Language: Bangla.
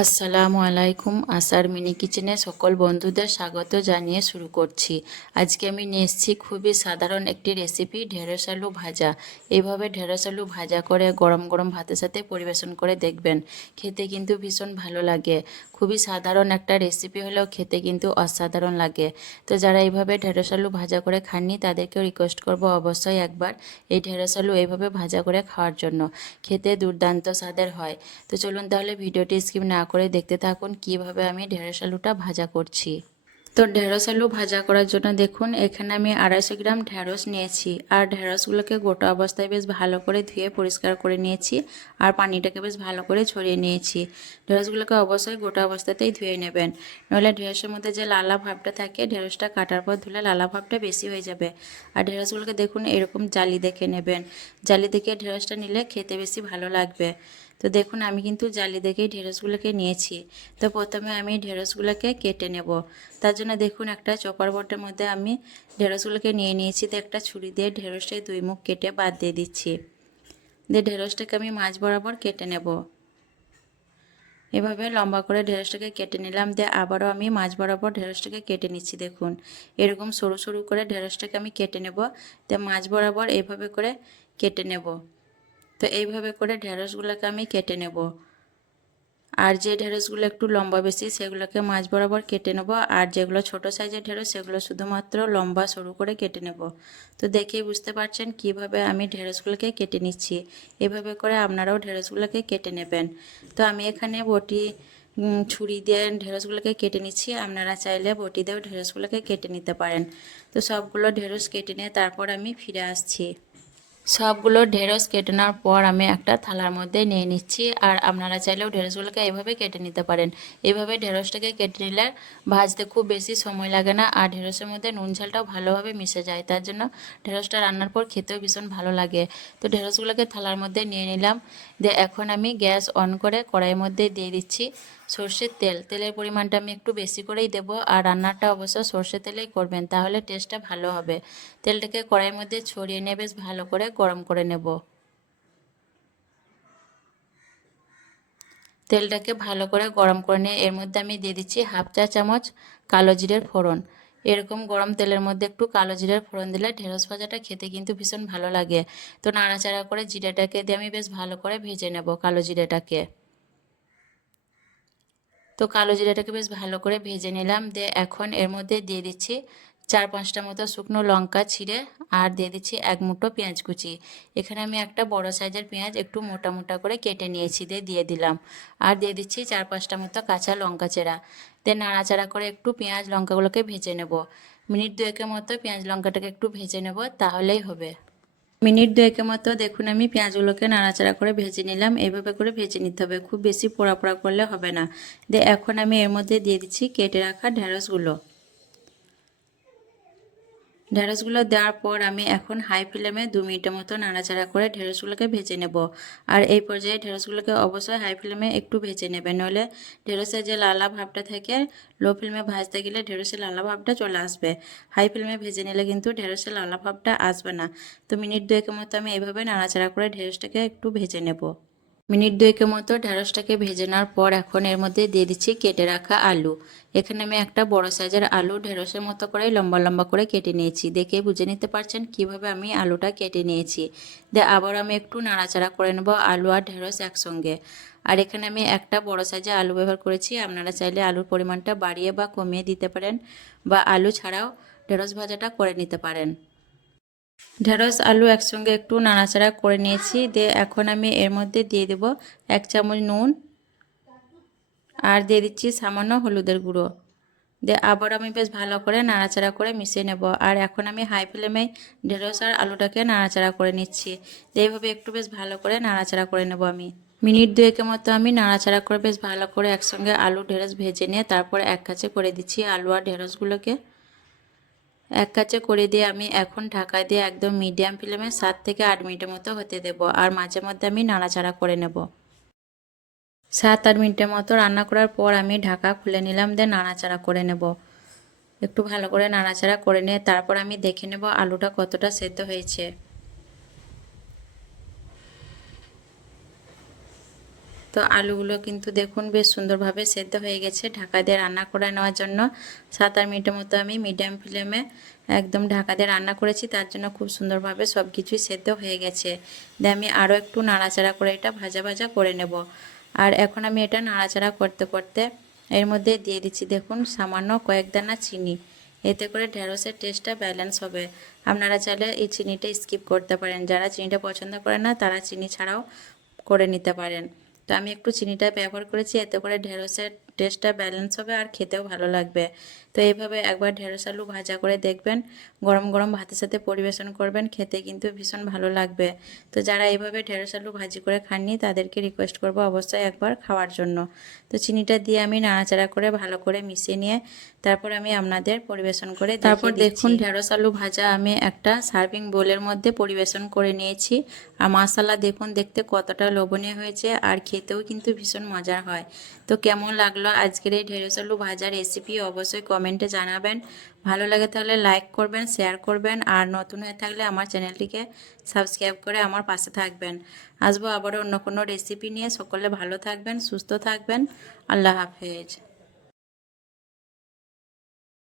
আসসালামু আলাইকুম, আসার মিনি কিচেনে সকল বন্ধুদের স্বাগত জানিয়ে শুরু করছি। আজকে আমি নিয়ে এসেছি খুবই সাধারণ একটি রেসিপি, ঢেঁড়স আলু ভাজা। এইভাবে ঢেঁড়স আলু ভাজা করে গরম গরম ভাতের সাথে পরিবেশন করে দেখবেন। খেতে কিন্তু ভীষণ ভালো লাগে। খুবই সাধারণ একটা রেসিপি হলেও খেতে কিন্তু অসাধারণ লাগে। তো যারা এইভাবে ঢেঁড়স আলু ভাজা করে খাননি, তাদেরকেও রিকোয়েস্ট করব অবশ্যই একবার এই ঢেঁড়স আলু এইভাবে ভাজা করে খাওয়ার জন্য। খেতে দুর্দান্ত স্বাদের হয়। তো চলুন তাহলে ভিডিওটি স্কিপ না করে দেখতে থাকুন কীভাবে আমি ঢেঁড়স আলুটা ভাজা করছি। তো ঢেঁড়স আলু ভাজা করার জন্য দেখুন, এখানে আমি আড়াইশো গ্রাম ঢেঁড়স নিয়েছি। আর ঢেঁড়সগুলোকে গোটা অবস্থায় বেশ ভালো করে ধুয়ে পরিষ্কার করে নিয়েছি আর পানিটাকে বেশ ভালো করে ছড়িয়ে নিয়েছি। ঢেঁড়সগুলোকে অবশ্যই গোটা অবস্থাতেই ধুয়ে নেবেন। নইলে ঢেঁড়সের মধ্যে যে লালা ভাবটা থাকে, ঢেঁড়সটা কাটার পর ধুলে লালা ভাবটা বেশি হয়ে যাবে। আর ঢেঁড়সগুলোকে দেখুন, এরকম জালি দেখে নেবেন। জালি দেখে ঢেঁড়সটা নিলে খেতে বেশি ভালো লাগবে। তো দেখুন, আমি কিন্তু জালি দেখেই ঢেঁড়সগুলোকে নিয়েছি। তো প্রথমে আমি ঢেঁড়সগুলোকে কেটে নেব। তার জন্য দেখুন, একটা চপার বোর্ডের মধ্যে আমি ঢেঁড়সগুলোকে নিয়ে নিয়েছি। তো একটা ছুরি দিয়ে ঢেঁড়সটাই দুই মুখ কেটে বাদ দিয়ে দিচ্ছি। দিয়ে ঢেঁড়সটাকে আমি মাছ বরাবর কেটে নেব। এভাবে লম্বা করে ঢেঁড়সটাকে কেটে নিলাম। দিয়ে আবারও আমি মাছ বরাবর ঢেঁড়সটাকে কেটে নিচ্ছি, দেখুন। এরকম সরু সরু করে ঢেঁড়সটাকে আমি কেটে নেব। দিয়ে মাছ বরাবর এভাবে করে কেটে নেব। তো এইভাবে করে ঢেঁড়সগুলোকে আমি কেটে নেব। আর যে ঢেঁড়সগুলো একটু লম্বা বেশি, সেগুলোকে মাছ বরাবর কেটে নেব। আর যেগুলো ছোট সাইজের ঢেঁড়স, সেগুলো শুধুমাত্র লম্বা সরু করে কেটে নেব। তো দেখেই বুঝতে পারছেন কীভাবে আমি ঢেঁড়সগুলোকে কেটে নিচ্ছি। এভাবে করে আপনারাও ঢেঁড়সগুলোকে কেটে নেবেন। তো আমি এখানে বটি ছুরি দিয়ে ঢেঁড়সগুলোকে কেটে নিচ্ছি। আপনারা চাইলে বটি দিয়েও ঢেঁড়সগুলোকে কেটে নিতে পারেন। তো সবগুলো ঢেঁড়স কেটে নিয়ে তারপর আমি ফিরে আসছি। সবগুলো ঢেঁড়স কেটে নেওয়ার পর আমি একটা থালার মধ্যে নিয়ে নিচ্ছি। আর আপনারা চাইলেও ঢেঁড়সগুলোকে এভাবে কেটে নিতে পারেন। এভাবে ঢেঁড়সটাকে কেটে নিলে ভাজতে খুব বেশি সময় লাগে না আর ঢেঁড়সের মধ্যে নুন ঝালটাও ভালোভাবে মিশে যায়। তার জন্য ঢেঁড়সটা রান্নার পর খেতেও ভীষণ ভালো লাগে। তো ঢেঁড়সগুলোকে থালার মধ্যে নিয়ে নিলাম। দিয়ে এখন আমি গ্যাস অন করে কড়াইয়ের মধ্যে দিয়ে দিচ্ছি। সর্ষের তেল, তেলের পরিমাণটা আমি একটু বেশি করেই দেবো আর রান্নাটা অবশ্য সর্ষে তেলেই করবেন, তাহলে টেস্টটা ভালো হবে। তেলটাকে কড়াইয়ের মধ্যে ছড়িয়ে নিয়ে বেশ ভালো করে গরম করে নেব। তেলটাকে ভালো করে গরম করে নিয়ে এর মধ্যে আমি দিয়ে দিচ্ছি হাফ চা চামচ কালো জিরের ফোড়ন। এরকম গরম তেলের মধ্যে একটু কালো জিরের ফোড়ন দিলে ঢেঁড়স ভাজাটা খেতে কিন্তু ভীষণ ভালো লাগে। তো নাড়াচাড়া করে জিরেটাকে দিয়ে আমি বেশ ভালো করে ভেজে নেব কালো জিরেটাকে। তো কালো জিরাটাকে বেশ ভালো করে ভেজে নিলাম। দিয়ে এখন এর মধ্যে দিয়ে দিচ্ছি চার পাঁচটা মতো শুকনো লঙ্কা ছিঁড়ে আর দিয়ে দিচ্ছি এক মুঠো পেঁয়াজ কুচি। এখানে আমি একটা বড় সাইজের পেঁয়াজ একটু মোটা মোটা করে কেটে নিয়েছি। দিয়ে দিয়ে দিলাম। আর দিয়ে দিচ্ছি চার পাঁচটা মতো কাঁচা লঙ্কা চেরা। দিয়ে নাড়াচাড়া করে একটু পেঁয়াজ লঙ্কাগুলোকে ভেজে নেব। মিনিট দুয়েকের মতো পেঁয়াজ লঙ্কাটাকে একটু ভেজে নেব, তাহলেই হবে। মিনিট দুয়েকের মতো দেখুন আমি পেঁয়াজগুলোকে নাড়াচাড়া করে ভেজে নিলাম। এভাবে করে ভেজে নিতে হবে। খুব বেশি পোড়া পোড়া করলে হবে না। দিয়ে এখন আমি এর মধ্যে দিয়ে দিচ্ছি কেটে রাখা ঢেঁড়সগুলো। ঢেঁড়সগুলো দেওয়ার পর আমি এখন হাই ফ্লেমে দু মিনিটের মতো নাড়াচাড়া করে ঢেঁড়সগুলোকে ভেজে নেব। আর এই পর্যায়ে ঢেঁড়সগুলোকে অবশ্যই হাই ফ্লেমে একটু ভেজে নেবে নইলে ঢেঁড়সের যে লালা ভাবটা থাকে, লো ফ্লেমে ভাজতে গেলে ঢেঁড়সের লালা ভাবটা চলে আসবে। হাই ফ্লেমে ভেজে নিলে কিন্তু ঢেঁড়সের লালা ভাবটা আসবে না। তো মিনিট দুয়েকের মতো আমি এইভাবে নাড়াচাড়া করে ঢেঁড়সটাকে একটু ভেজে নেব। মিনিট দুয়েকের মতো ঢেঁড়সটাকে ভেজে নেওয়ার পর এখন এর মধ্যে দিয়ে দিচ্ছি কেটে রাখা আলু। এখানে আমি একটা বড় সাইজের আলু ঢেঁড়সের মতো করে লম্বা লম্বা করে কেটে নিয়েছি। দেখে বুঝে নিতে পারছেন কীভাবে আমি আলুটা কেটে নিয়েছি। দিয়ে আবার আমি একটু নাড়াচাড়া করে নেব আলু আর ঢেঁড়স একসঙ্গে। আর এখানে আমি একটা বড় সাইজের আলু ব্যবহার করেছি। আপনারা চাইলে আলুর পরিমাণটা বাড়িয়ে বা কমিয়ে দিতে পারেন বা আলু ছাড়াও ঢেঁড়স ভাজাটা করে নিতে পারেন। ঢেঁড়স, আলু একসঙ্গে একটু নাড়াচাড়া করে নিয়েছি। দিয়ে এখন আমি এর মধ্যে দিয়ে দেব এক চামচ নুন আর দিয়ে দিচ্ছি সামান্য হলুদের গুঁড়ো। দিয়ে আবার আমি বেশ ভালো করে নাড়াচাড়া করে মিশিয়ে নেব। আর এখন আমি হাই ফ্লেমে ঢেঁড়স আর আলুটাকে নাড়াচাড়া করে নিচ্ছি। এইভাবে একটু বেশ ভালো করে নাড়াচাড়া করে নেব আমি। মিনিট দুয়েকের মতো আমি নাড়াচাড়া করে বেশ ভালো করে একসঙ্গে আলু, ঢেঁড়স ভেজে নিয়ে তারপর এক কাছে করে দিচ্ছি আলু আর ঢেঁড়সগুলোকে। এক কাছে করে দিয়ে আমি এখন ঢাকা দিয়ে একদম মিডিয়াম ফ্লেমে সাত থেকে আট মিনিটের মতো হতে দেব আর মাঝে মধ্যে আমি নাড়াচাড়া করে নেব। সাত আট মিনিটের মতো রান্না করার পর আমি ঢাকা খুলে নিলাম দিয়ে নাড়াচাড়া করে নেব। একটু ভালো করে নাড়াচাড়া করে নিয়ে তারপর আমি দেখে নেব আলুটা কতটা সেদ্ধ হয়েছে। তো আলুগুলো কিন্তু দেখুন বেশ সুন্দরভাবে সেদ্ধ হয়ে গেছে। ঢাকা দিয়ে রান্না করে নেওয়ার জন্য সাত আট মিনিটের মতো আমি মিডিয়াম ফ্লেমে একদম ঢাকা দিয়ে রান্না করেছি। তার জন্য খুব সুন্দরভাবে সব কিছুই সেদ্ধ হয়ে গেছে। দিয়ে আমি আরও একটু নাড়াচাড়া করে এটা ভাজা ভাজা করে নেব। আর এখন আমি এটা নাড়াচাড়া করতে করতে এর মধ্যে দিয়ে দিচ্ছি দেখুন সামান্য কয়েক দানা চিনি। এতে করে ঢেঁড়সের টেস্টটা ব্যালেন্স হবে। আপনারা চাইলে এই চিনিটা স্কিপ করতে পারেন। যারা চিনিটা পছন্দ করে না তারা চিনি ছাড়াও করে নিতে পারেন। তো আমি একটু চিনিটা ব্যবহার করেছি এতে করে ঢেঁড়সের টেস্টটা ব্যালেন্স হবে আর খেতেও ভালো লাগবে। তো এইভাবে একবার ঢেঁড়স আলু ভাজা করে দেখবেন গরম গরম ভাতের সাথে পরিবেশন করবেন খেতে কিন্তু ভীষণ ভালো লাগবে। তো যারা এইভাবে ঢেঁড়স আলু ভাজি করে খাননি তাদেরকে রিকোয়েস্ট করব অবশ্যই একবার খাওয়ার জন্য। তো চিনিটা দিয়ে আমি নাড়াচাড়া করে ভালো করে মিশিয়ে নিয়ে তারপর আমি আপনাদের পরিবেশন করে তারপর দেখুন ঢেঁড়স আলু ভাজা আমি একটা সার্ভিং বোলের মধ্যে পরিবেশন করে নিয়েছি। আর মশলা দেখুন দেখতে কতটা লোভনীয় হয়েছে আর খেতেও কিন্তু ভীষণ মজার হয়। তো কেমন লাগল আজকের এই ঢেঁড়স আলু ভাজা রেসিপি অবশ্যই কমেন্টে জানাবেন। ভালো লাগে তাহলে লাইক করবেন শেয়ার করবেন, আর নতুন হয়ে থাকলে আমার চ্যানেলটিকে সাবস্ক্রাইব করে আমার পাশে থাকবেন। আসব আবারও অন্য কোনো রেসিপি নিয়ে। সকলে ভালো থাকবেন, সুস্থ থাকবেন। আল্লাহ হাফেজ।